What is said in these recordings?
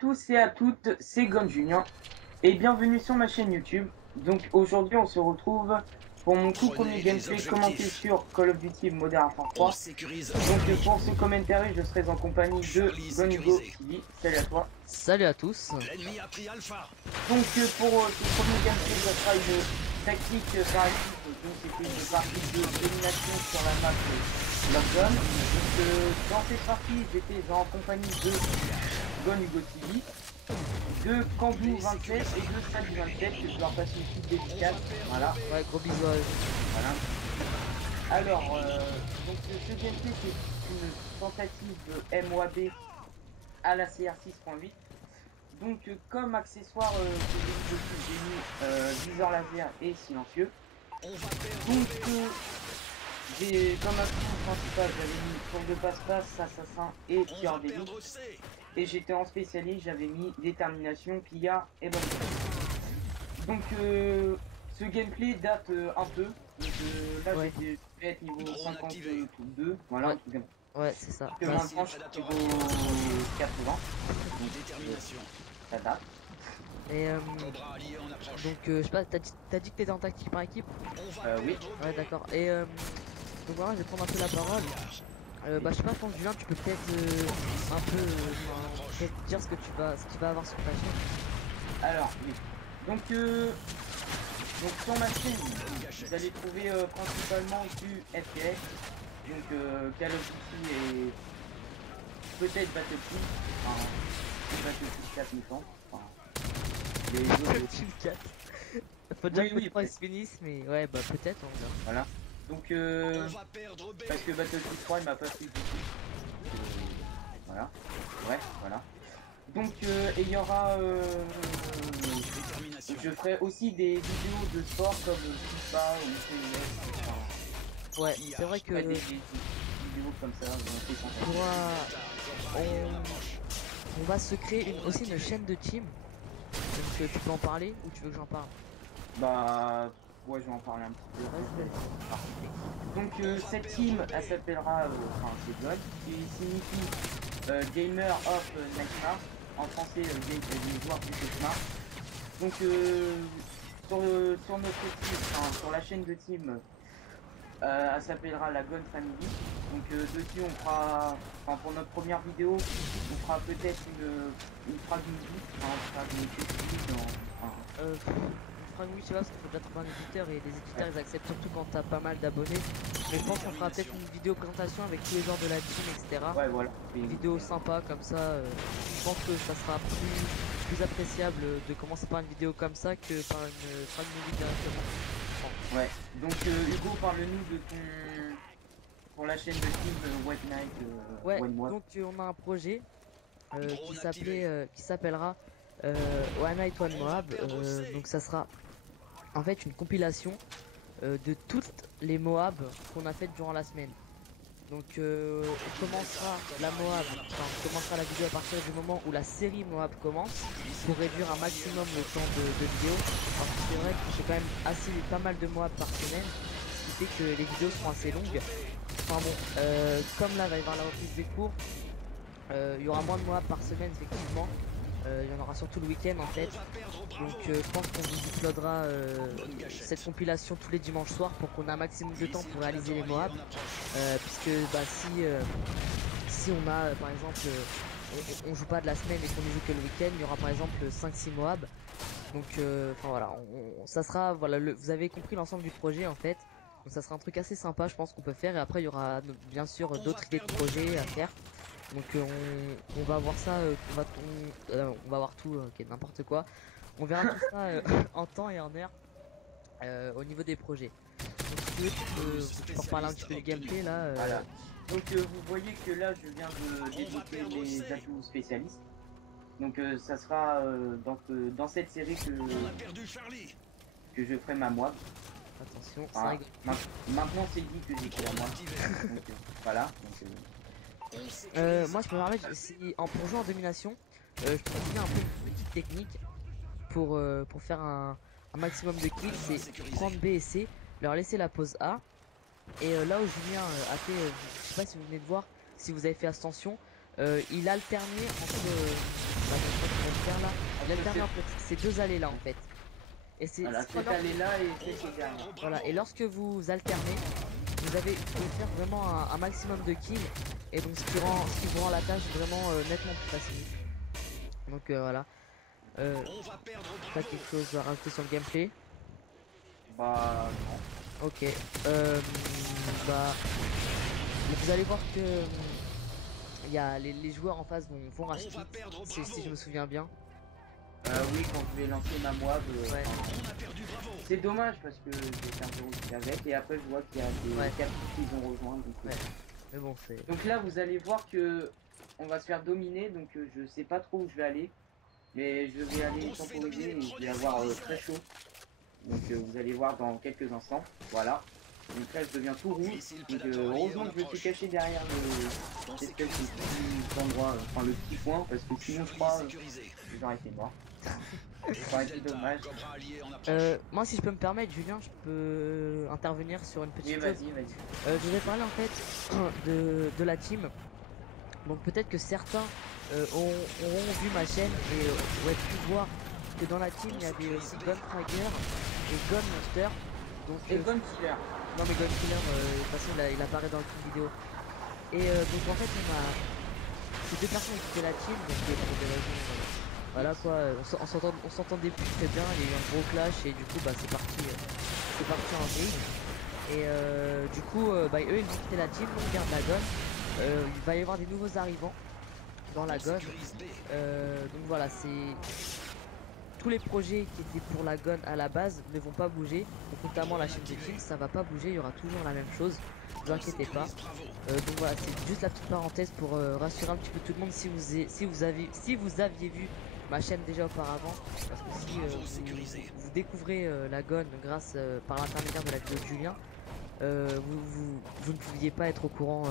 Tous et à toutes, c'est Gon Junior et bienvenue sur ma chaîne YouTube. Donc aujourd'hui on se retrouve pour mon tout premier Prenez les gameplay commenté objectifs. sur Call of Duty Modern Warfare On 3. sécurise Donc Charlie. pour ce commentaire je serai en compagnie de Charlie Gonigo sécurisé. TV. Salut à toi. Salut à tous. L'ennemi a pris Alpha. Donc pour ce premier gameplay ça sera une tactique par équipe. Donc c'était une partie de domination sur la map Lockdown. Donc dans cette partie j'étais en compagnie de Gonigo TV, de Kangoo 27 et de Sadi 27 que je leur passe une petite dédicace. Voilà, Ouais, gros bisous à eux. voilà. Alors, donc ce gameplay c'est une tentative MOAB à la CR 6.8. Donc comme accessoire que j'ai mis dessus, j'ai mis viseur laser et silencieux. On va perdre. Donc comme action principale j'avais mis tour de passe-passe, assassin et On tir va d'élite. perdre C. Et j'étais en spécialiste, j'avais mis détermination, pillard et bonne chose. Donc ce gameplay date un peu. Donc là Ouais. j'étais être niveau Drone activé. 52, voilà, Ouais. un truc comme ça. Ouais, c'est ça. Que Ouais, maintenant je suis niveau 80, Détermination. ça date. Et Cobra allié en approche. donc je sais pas, t'as dit que t'étais en tactique par équipe? On va Oui. perdre. Ouais, d'accord. Et donc voilà, je vais prendre un peu la parole. Bah je sais pas, je pense Julien, tu peux peut-être un peu peut-être dire ce qu'il va avoir sur ta chaîne. Alors oui. Donc sur ma chaîne, vous allez trouver principalement du FPS, donc Call of Duty et peut-être Battlefield, enfin Battlefield 4 mi-temps, enfin les autres. Team 4. Faut dire Oui, que oui, le 3 ils se finissent, mais ouais, bah peut-être, on verra. voilà. Donc On va perdre B. parce que Battlefield 3 il m'a pas plu du tout. Voilà. Ouais, voilà. Donc et il y aura Détermination. je ferai aussi des vidéos de sport comme FIFA ou CES, enfin, Ouais, c'est vrai je ferai que des vidéos comme ça, c'est sympa. pourra- on va se créer aussi une chaîne de team. Donc tu peux en parler ou tu veux que j'en parle? Bah ouais, je vais en parler un petit peu. Vas-y, vas-y. Donc cette team, elle s'appellera, enfin c'est God, qui signifie Gamer of Nightmare, en français les joueurs du cauchemar. Donc sur notre team, enfin, sur la chaîne de team, elle s'appellera la Gun Family. Donc dessus on fera, enfin pour notre première vidéo, on fera peut-être une frag musique, enfin on fera des cutscenes, enfin, On fera une oui, tu vois, parce qu'il faut déjà trouver un éditeur et les éditeurs ils acceptent surtout quand t'as pas mal d'abonnés. Mais je pense qu'on fera peut-être une vidéo présentation avec tous les joueurs de la team, etc. ouais voilà. Une vidéo sympa comme ça. Je pense que ça sera plus appréciable de commencer par une vidéo comme ça que par une frag movie directement. Ouais, donc Hugo, parle-nous de ton pour la chaîne de team White Knight, Ouais, White Moab. donc on a un projet Drone activé. qui s'appellera One Night One Moab. Donc ça sera en fait une compilation de toutes les Moab qu'on a faites durant la semaine. Donc on commencera la Moab, enfin on commencera la vidéo à partir du moment où la série Moab commence pour réduire un maximum le temps de vidéo. Parce que c'est vrai que c'est quand même pas mal de Moab par semaine, ce qui fait que les vidéos seront assez longues. Enfin bon, comme là il va y avoir la reprise des cours, il y aura moins de Moab par semaine effectivement. Il y en aura surtout le week-end en fait. Donc je pense qu'on vous uploadera cette compilation tous les dimanches soirs pour qu'on ait un maximum de temps pour réaliser les Moab. Puisque bah, si on a par exemple on joue pas de la semaine et qu'on ne joue que le week-end, il y aura par exemple 5-6 Moab. Donc enfin voilà, ça sera voilà vous avez compris l'ensemble du projet en fait. Donc ça sera un truc assez sympa je pense qu'on peut faire et après il y aura bien sûr d'autres idées de projets à faire. Donc on va voir ça, on va voir tout, ok n'importe quoi. On verra tout ça en temps et en heure au niveau des projets. Donc si tu veux, tu peux reparler un petit peu du gameplay là. Voilà. Donc vous voyez que là je viens de débloquer les atouts spécialistes. Donc ça sera dans cette série On a perdu Charlie. que je ferai ma Moab. Attention, ça Enfin, rigole. maintenant c'est dit que j'ai créé la Moab. Activé. Donc voilà. Donc, On sécurise Moi je peux me permettre, pour jouer en domination, je peux te dire un peu une petite technique pour faire un maximum de kills, c'est prendre B et C, leur laisser la pause A. Et là où Julien a fait, je sais pas si vous venez de voir, si vous avez fait attention, il alternait entre, bah, il alterne entre ces deux allées là en fait. Et c'est Voilà, c'est cette lors- allée-là et celle qui est derrière. voilà. Et lorsque vous alternez, vous pouvez faire vraiment un maximum de kills. Et donc ce qui vous rend la tâche vraiment nettement plus facile. Donc voilà. On va perdre Pas Bravo. quelque chose à rajouter sur le gameplay. Bah, non. Ok. Bah, vous allez voir que il y a les joueurs en face vont On racheter. va perdre Si Bravo. je me souviens bien. Oui, quand je vais lancer ma moab, Ouais. On a perdu Bravo. c'est dommage parce que j'ai fait un zéro kill avec et après je vois qu'il y a des Ouais. captifs qui ont rejoint. Ouais. Mais bon, c'est. Donc là, vous allez voir que on va se faire dominer, donc je sais pas trop où je vais aller, mais je vais aller On se fait temporiser et dominer. je vais avoir très chaud. Donc vous allez voir dans quelques instants. Voilà. Donc là, je deviens tout rouge. Missile Donc prédateur allié heureusement en que je me suis approche. caché derrière On l'espèce de sécurise B. petit endroit, enfin le petit point, parce que sinon je Charlie crois sécurisé. j'aurais été mort. Ça aurait été Delta, dommage. Cobra allié en approche. Moi, si je peux me permettre, Julien, je peux intervenir sur une Oui, petite chose. vas-y. Je vais parler en fait de la team. Donc peut-être que certains auront vu ma chaîne et auraient pu voir que dans la team il y avait aussi Gunfragger et Gunmonster. Donc Et Gunfire. non mais Gunfire, de toute façon il apparaît dans le clip vidéo. Et donc en fait ces deux personnes ont quitté la team donc pour des raisons voilà quoi, on s'entendait plus très bien, il y a eu un gros clash et du coup bah c'est parti en vrille. Et du coup bah eux ils vont quitter la team, on garde la gun. Il va y avoir des nouveaux arrivants dans la On gun. sécurise B. Donc voilà, c'est tous les projets qui étaient pour la gun à la base ne vont pas bouger. Donc notamment la chaîne de team, ça va pas bouger, il y aura toujours la même chose. Ne vous inquiétez pas. Donc voilà, c'est juste la petite parenthèse pour rassurer un petit peu tout le monde si vous aviez vu ma chaîne déjà auparavant, parce que si vous découvrez la gun grâce par l'intermédiaire de la vidéo de Julien, vous ne pouviez pas être au courant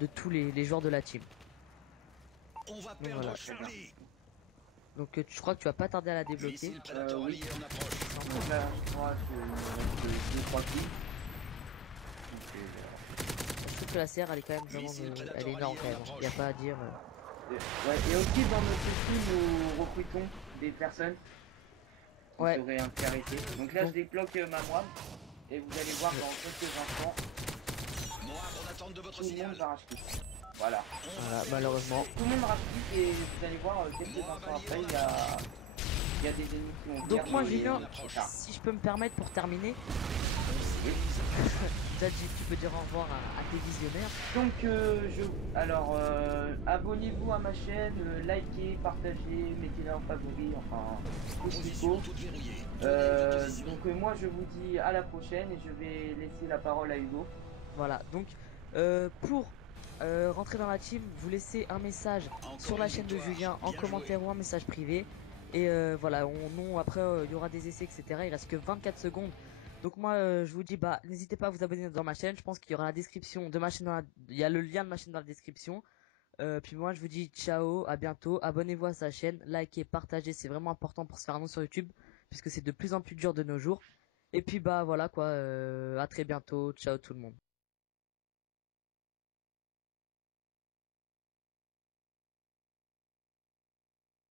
de tous les joueurs de la team. On va Donc perdre voilà. Charlie. Donc je crois que tu vas pas tarder à la débloquer. Missile prédateur oui. allié en approche. Donc là, moi, je reste 2-3 kills. Je trouve que la CR elle est quand même vraiment elle est énorme quand même. Il n'y a pas à dire. Ouais, et aussi dans notre team, nous recrutons des personnes qui Ouais. seraient intéressées. Donc là, Donc- je débloque ma moab et vous allez voir dans quelques instants, Moi, en attente de votre tout le monde signal. va racheter. Voilà. Voilà, malheureusement. Tout le monde rachète et vous allez voir quelques instants après, il y a des ennemis qui vont venir. Donc moi mais Julien, trop tard. si je peux me permettre pour terminer, Zadji, tu peux dire au revoir à tes visionnaires. Donc abonnez-vous à ma chaîne, likez, partagez, mettez-la en favori, enfin tout ce qu'il faut. Position toute verrouillée. Moi je vous dis à la prochaine et je vais laisser la parole à Hugo. Voilà, donc pour rentrer dans la team, vous laissez un message sur la chaîne de Julien en commentaire ou un message privé. Et voilà, après il y aura des essais, etc. Il reste que 24 secondes. Donc moi je vous dis bah n'hésitez pas à vous abonner dans ma chaîne. Je pense qu'il y aura la description de ma chaîne il y a le lien de ma chaîne dans la description. Puis moi je vous dis ciao, à bientôt, abonnez-vous à sa chaîne, likez, partagez, c'est vraiment important pour se faire un nom sur YouTube, puisque c'est de plus en plus dur de nos jours. Et puis bah voilà quoi, à très bientôt, ciao tout le monde.